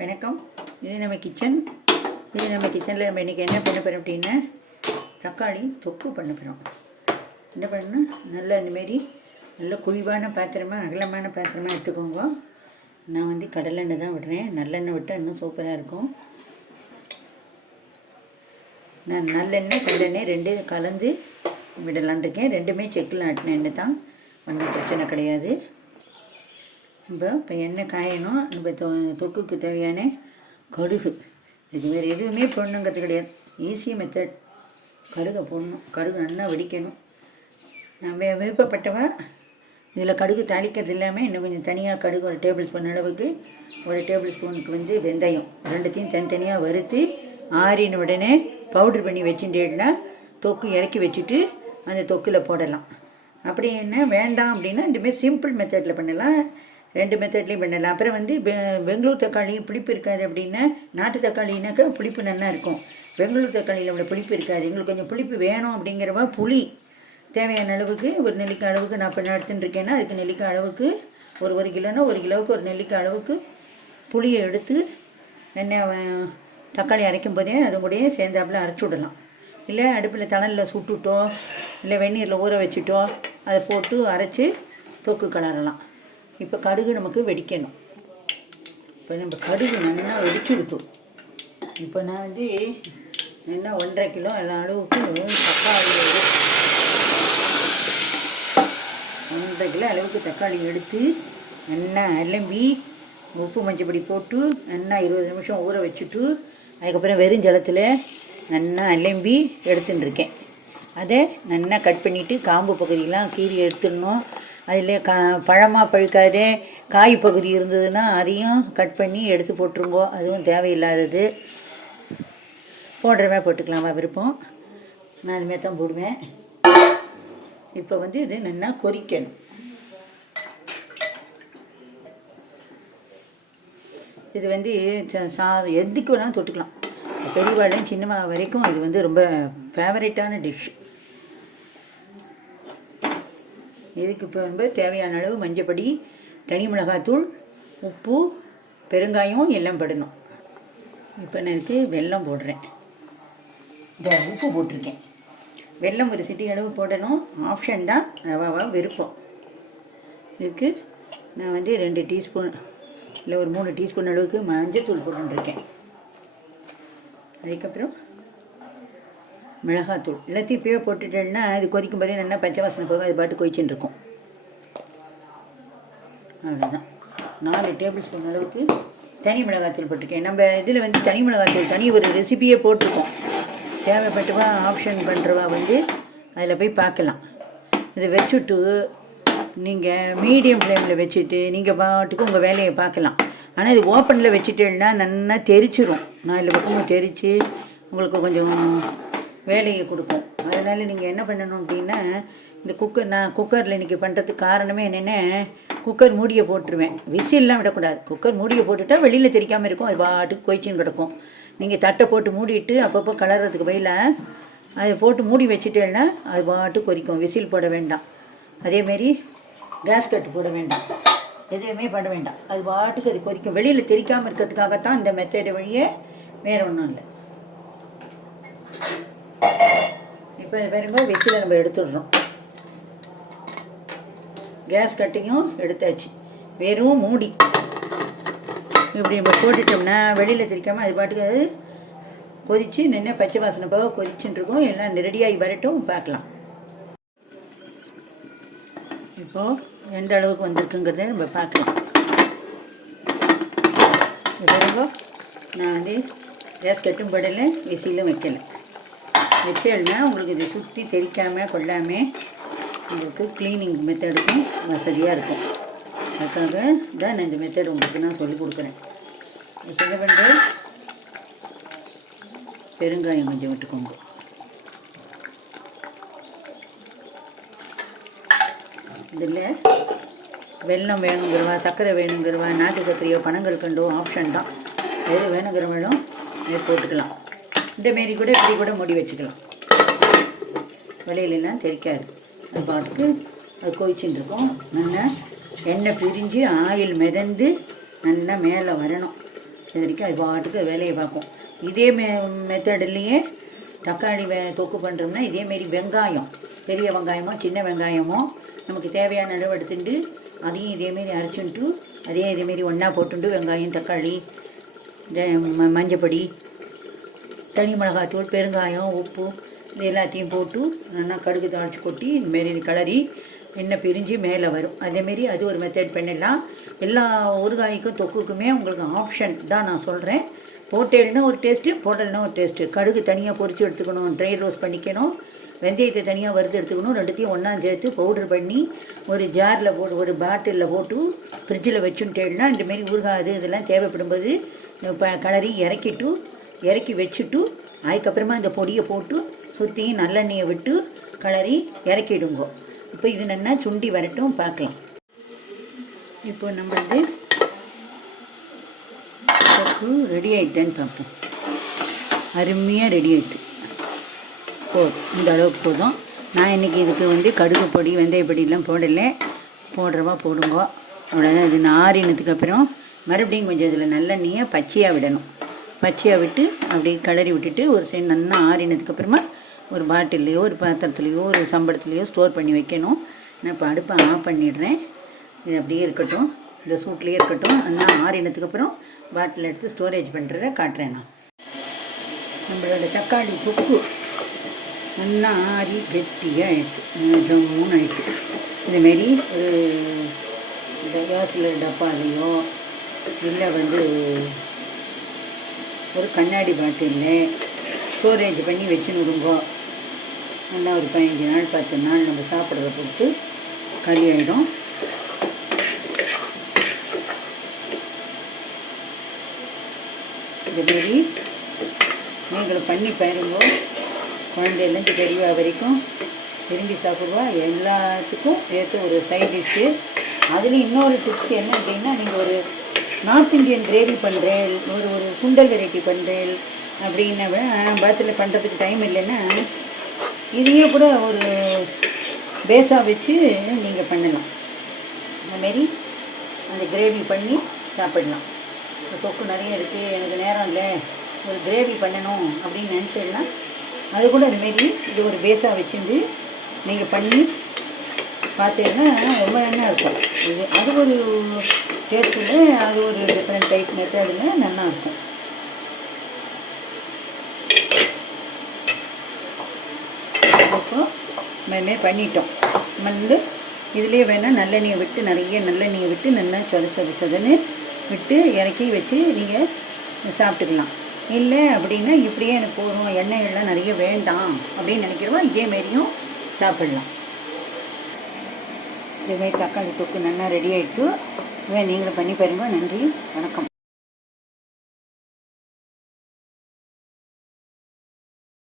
வணக்கம். இது நம்ம கிச்சனில் நம்ம இன்றைக்கி என்ன பண்ண போகிறோம் அப்படின்னா தக்காளி தொக்கு பண்ண போகிறோம். என்ன பண்ணணும், நல்லா இந்தமாரி நல்ல குழிவான பாத்திரமாக அகலமான பாத்திரமாக எடுத்துக்கோங்க. நான் வந்து கடலெண்ணெய் தான் விடுறேன். நல்லெண்ணெய் விட்டால் இன்னும் சூப்பராக இருக்கும். நான் நல்லெண்ணெய் கடலெண்ணெய் ரெண்டும் கலந்து விடலான் இருக்கேன். ரெண்டுமே செக்கில் ஆட்டின எண்ணெய் தான், ஒன்றும் பிரச்சனை கிடையாது. இப்போ எண்ணெய் காயணும். நம்ம தொக்குக்கு தேவையான கடுகு, இது வேறு எதுவுமே போடணுங்கிறது கிடையாது, ஈஸி மெத்தட். கடுகை போடணும், கடுகு நல்லா வெடிக்கணும். நம்ம விருப்பப்பட்டவா இதில் கடுகு தாளிக்கிறது இல்லாமல் இன்னும் கொஞ்சம் தனியாக கடுகு ஒரு டேபிள் ஸ்பூன் அளவுக்கு, ஒரு டேபிள் ஸ்பூனுக்கு வந்து வெந்தயம், ரெண்டுத்தையும் தனித்தனியாக வறுத்து ஆறின உடனே பவுட்ரு பண்ணி வச்சுட்டேன்னா தொக்கு இறக்கி வச்சுட்டு அந்த தொக்கில் போடலாம். அப்படி என்ன வேண்டாம் அப்படின்னா இந்தமாரி சிம்பிள் மெத்தடில் பண்ணலாம். ரெண்டு மெத்தட்லேயும் பண்ணலாம். அப்புறம் வந்து பெங்களூர் தக்காளி புளிப்பு இருக்காது அப்படின்னா, நாட்டு தக்காளினாக்கா புளிப்பு நல்லா இருக்கும். பெங்களூர் தக்காளியில் அவ்வளோ புளிப்பு இருக்காது. எங்களுக்கு கொஞ்சம் புளிப்பு வேணும் அப்படிங்கிறவா புளி தேவையான அளவுக்கு ஒரு நெல்லிக்காய் அளவுக்கு நான் இப்போ எடுத்துன்னு இருக்கேன்னா அதுக்கு நெல்லிக்காய் அளவுக்கு ஒரு கிலோனா ஒரு கிலோவுக்கு ஒரு நெல்லிக்காய் அளவுக்கு புளியை எடுத்து எண்ணெய் தக்காளி அரைக்கும் போதே அது கூடயே சேர்ந்தாப்புல அரைச்சி விடலாம். இல்லை அடுப்பில் தணலில் சுட்டுட்டோ இல்லை வெந்நீரில் ஊற வச்சுட்டோ அதை போட்டு அரைச்சி தொக்கு கலரலாம். இப்போ கடுகு நமக்கு வெடிக்கணும். இப்போ நம்ம கடுகு நல்லா வெடிச்சு விட்டோம். இப்போ நான் வந்து என்ன 1.5 கிலோ எல்லா அளவுக்கு தக்காளி 1.5 கிலோ அளவுக்கு தக்காளி எடுத்து நல்லா அலம்பி உப்பு மஞ்சப்பொடி போட்டு நல்லா 20 நிமிஷம் ஊற வச்சுட்டு அதுக்கப்புறம் வெறும் ஜலத்தில் நல்லா அலம்பி எடுத்துட்டுருக்கேன். அதை நல்லா கட் பண்ணிவிட்டு காம்பு பகுதியெலாம் கீறி எடுத்துடணும். அதில் பழமாக பழுக்காதே காய் பகுதி இருந்ததுன்னா அதையும் கட் பண்ணி எடுத்து போட்டுருங்கோ. அதுவும் தேவையில்லாதது, போடுறவே போட்டுக்கலாமா விருப்பம். நான் அதுமாரி தான் போடுவேன். இப்போ வந்து இது நல்லா கொதிக்கணும். இது வந்து எதுக்கு வேணாலும் தொட்டுக்கலாம். பெரியவாளையும் சின்னம்மா வரைக்கும் இது வந்து ரொம்ப ஃபேவரட்டான டிஷ். இதுக்கு இப்போ ரொம்ப தேவையான அளவு மஞ்சப்பொடி, தனி மிளகாத்தூள், உப்பு, பெருங்காயம் எல்லாம் படணும். இப்போ நான் இதுக்கு வெல்லம் போடுறேன். இந்த உப்பு போட்டிருக்கேன். வெல்லம் ஒரு சிட்டி அளவு போடணும், ஆப்ஷன் தான், ரவாவா விருப்பம். இதுக்கு நான் வந்து 2 டீஸ்பூன் இல்லை ஒரு 3 டீஸ்பூன் அளவுக்கு மஞ்சத்தூள் போட்டுருக்கேன். அதுக்கப்புறம் மிளகாத்தூள் எல்லாத்தையும் இப்போயே போட்டுட்டேன்னா இது கொதிக்கும் போதே நல்லா பச்சை வாசனை போக அது பாட்டு கொதிச்சுன்னு இருக்கும். அவ்வளோதான். 4 டேபிள் ஸ்பூன் அளவுக்கு தனி மிளகாத்தூள் போட்டிருக்கேன். நம்ம இதில் வந்து தனி மிளகாத்தூள் தனி ஒரு ரெசிபியே போட்டிருக்கோம். தேவைப்பட்டவா ஆப்ஷன் பண்ணுறவா வந்து அதில் போய் பார்க்கலாம். இதை வச்சுட்டு நீங்கள் மீடியம் ஃப்ளேமில் வச்சுட்டு நீங்கள் பாட்டுக்கு உங்கள் வேலையை பார்க்கலாம். ஆனால் இது ஓப்பனில் வச்சுட்டேன்னா நல்லா தெரிச்சிடும். 4 பக்கமும் தெரித்து உங்களுக்கு கொஞ்சம் வேலையை கொடுக்கும். அதனால் நீங்கள் என்ன பண்ணணும் அப்படின்னா, இந்த நான் குக்கரில் இன்றைக்கி பண்ணுறதுக்கு காரணமே என்னென்னா, குக்கர் மூடியை போட்டுருவேன். விசில்லாம் விடக்கூடாது. குக்கர் மூடியை போட்டுட்டா வெளியில் தெரிக்காமல் இருக்கும், அது பாட்டுக்கு கொய்ச்சின்னு கிடக்கும். நீங்கள் தட்டை போட்டு மூடிட்டு அப்பப்போ கலர்றதுக்கு பதிலாக அதை போட்டு மூடி வச்சுட்டேன்னா அது பாட்டு கொதிக்கும். விசில் போட வேண்டாம். அதேமாரி கேஸ் கட்டு போட வேண்டாம், எதுவுமே பண்ண வேண்டாம். அது பாட்டுக்கு அது கொதிக்கும். வெளியில் தெரிக்காமல் இருக்கிறதுக்காகத்தான் இந்த மெத்தடு வழியே, வேறு ஒன்றும் இல்லை. இப்போ பாருங்க, விசிலை நம்ம எடுத்துடுறோம். கேஸ் கட்டியும் எடுத்தாச்சு. வெறும் மூடி இப்படி நம்ம போட்டுட்டோம்னா வெளியில் தெரிக்காமல் அது பாட்டுக்கு அது கொதித்து நின்று பச்சை வாசனை போக கொதிச்சுட்டு இருக்கும். எல்லாம் ரெடியாகி வரட்டும், பார்க்கலாம். இப்போது எந்த அளவுக்கு வந்திருக்குங்கிறத நம்ம பார்க்கலாம். பாருங்க, நான் வந்து கேஸ் கட்டும் படலை, விசிலும் வைக்கலை. வச்சேன்னா உங்களுக்கு இது சுற்றி தெரிக்காமல் கொள்ளாமல் உங்களுக்கு க்ளீனிங் மெத்தடுக்கும் வசதியாக இருக்கும். அதுக்காக தான் நான் இந்த மெத்தட் உங்களுக்கு நான் சொல்லிக் கொடுக்குறேன். இப்போ என்ன பண்ணுறேன், பெருங்காயம் கொஞ்சம் விட்டுக்கோங்க. இதில் வெல்லம் வேணுங்கிறவா, சர்க்கரை வேணுங்கிறவா, நாட்டு சர்க்கரையோ பனங்கற்கண்டோ ஆப்ஷன் தான். எது வேணுங்கிறவங்களும் இதை போட்டுக்கலாம். இந்தமாரி கூட இப்படி கூட மூடி வச்சுக்கலாம். வெளியிலலாம் தெரிக்காது. அது பாட்டுக்கு அது கொதிச்சுட்டு இருக்கும். நல்லா எண்ணெய் பிரிஞ்சு ஆயில் மிதந்து நல்லா மேலே வரணும். இது வரைக்கும் அது பாட்டுக்கு வேலையை பார்க்கும். இதே மெத்தட்லேயே தக்காளி தொக்கு பண்ணுறோம்னா இதேமாரி வெங்காயம், பெரிய வெங்காயமோ சின்ன வெங்காயமோ நமக்கு தேவையான அளவு எடுத்துட்டு அதையும் இதேமாரி அரைச்சுட்டு இதேமாரி ஒன்றா போட்டுண்டு வெங்காயம், தக்காளி, மஞ்சப்பொடி, தனி மிளகாத்தூள், பெருங்காயம், உப்பு இது எல்லாத்தையும் போட்டு நல்லா கடுகு தாளித்து கொட்டி இந்தமாரி கிளறி எண்ணெய் பிரிஞ்சு மேலே வரும். அதேமாரி அது ஒரு மெத்தட் பண்ணிடலாம். எல்லா ஊறுகாய்க்கும் தொக்குக்குமே உங்களுக்கு ஆப்ஷன் தான் நான் சொல்கிறேன். போட்டேல்னா ஒரு டேஸ்ட்டு, போட்டல்னா ஒரு டேஸ்ட்டு. கடுகு தனியாக பொரித்து எடுத்துக்கணும், ட்ரை ரோஸ்ட் பண்ணிக்கணும். வெந்தயத்தை தனியாக வறுத்து எடுத்துக்கணும். ரெண்டுத்தையும் ஒன்றா சேர்த்து பவுட்ரு பண்ணி ஒரு ஜாரில் போட்டு ஒரு பாட்டிலில் போட்டு ஃப்ரிட்ஜில் வச்சுட்டேன்னா இந்தமாரி ஊறுகாய் இதெல்லாம் தேவைப்படும்போது கிளறி இறக்கி வச்சுட்டு அதுக்கப்புறமா இந்த பொடியை போட்டு சுற்றி நல்லெண்ணெயை விட்டு கிளறி இறக்கிடுங்கோ. இப்போ இது நல்லா சுண்டி வரட்டும், பார்க்கலாம். இப்போ நம்மளது தொக்கு ரெடி ஆகிட்டேன்னு பார்ப்போம். அருமையாக ரெடி ஆகிட்டு போதும், இந்த அளவுக்கு போதும். நான் இன்றைக்கி இதுக்கு கடுகு பொடி, வெந்தய பொடியெலாம் போடலை. போடுறவா போடுங்க, அவ்வளோதான். இது ஆறினதுக்கு அப்புறம் மறுபடியும் கொஞ்சம் இதில் நல்லெண்ணெயை பச்சையாக விடணும். பச்சையாக விட்டு அப்படி கிளறி விட்டுட்டு ஒரு சைடு நல்லா ஆறினதுக்கப்புறமா ஒரு பாட்டில்லையோ ஒரு பாத்திரத்துலையோ ஒரு சம்பளத்துலையோ ஸ்டோர் பண்ணி வைக்கணும். நான் இப்போ அடுப்பை ஆஃப் பண்ணிடுறேன். இது அப்படியே இருக்கட்டும், இந்த சூட்லேயே இருக்கட்டும். நல்லா ஆறினதுக்கப்புறம் பாட்டில் எடுத்து ஸ்டோரேஜ் பண்ணுறத காட்டுறேன். நான் நம்மளோட தக்காளி தொக்கு நல்லா ஆறி கெட்டியாக ஆகிடுச்சு, ஜம்முன்னு ஆகிடுச்சு. இதுமாரி ஒரு கேஸில் டப்பாலையோ இல்லை ஒரு கண்ணாடி பாட்டிலில் ஸ்டோரேஜ் பண்ணி வச்சுன்னு விடுங்கோ. நல்லா ஒரு 15 நாள் 10 நாள் நம்ம சாப்பிட்றத பொறுத்து களி ஆகிடும். இதுமாரி நீங்களும் பண்ணி பாருங்க. குழந்தைலேருந்து பெரியவா வரைக்கும் விரும்பி சாப்பிடுவா. எல்லாத்துக்கும் ஏற்ற ஒரு சைட் டிஷ்ஷு. அதுலேயும் இன்னொரு டிப்ஸ் என்ன அப்படின்னா, நீங்கள் ஒரு நார்த் இந்தியன் கிரேவி பண்ணுறேன், ஒரு சுண்டல் வெரைட்டி பண்ணுறேன் அப்படின்னா பாத்தில் பண்ணுறதுக்கு டைம் இல்லைன்னா இதையே கூட ஒரு பேஸாக வச்சு நீங்கள் பண்ணலாம். இந்தமாரி அந்த கிரேவி பண்ணி சாப்பிடலாம். தொக்கு நிறைய இருக்குது, எனக்கு நேரம் இல்லை, ஒரு கிரேவி பண்ணணும் அப்படின்னு நினச்சிடலாம். அது கூட அதுமாரி இது ஒரு பேஸாக வச்சுருந்து நீங்கள் பண்ணி பார்த்தீங்கன்னா ரொம்ப நல்லா இருக்கும். அது ஒரு டேஸ்ட்டில் அது ஒரு டிஃப்ரெண்ட் டைப் மெத்தடில் நல்லாயிருக்கும். இப்போ மேலே பண்ணிட்டோம். இதிலே வேணால் நல்லெண்ணெயை விட்டு நிறைய நல்லெண்ணெயை விட்டு நல்லா சொதன்னு விட்டு இறக்கி வச்சு நீங்கள் சாப்பிட்டுக்கலாம். இல்லை அப்படின்னா இப்படியே எனக்கு போதும், எண்ணெய்லாம் நிறைய வேண்டாம் அப்படின்னு நினைக்கிறவா இதேமாரியும் சாப்பிட்லாம். இதேமாரி தக்காளி தொக்கு நல்லா ரெடி ஆகிட்டு நீங்களும் பண்ணி பாருங்க. நன்றி, வணக்கம்.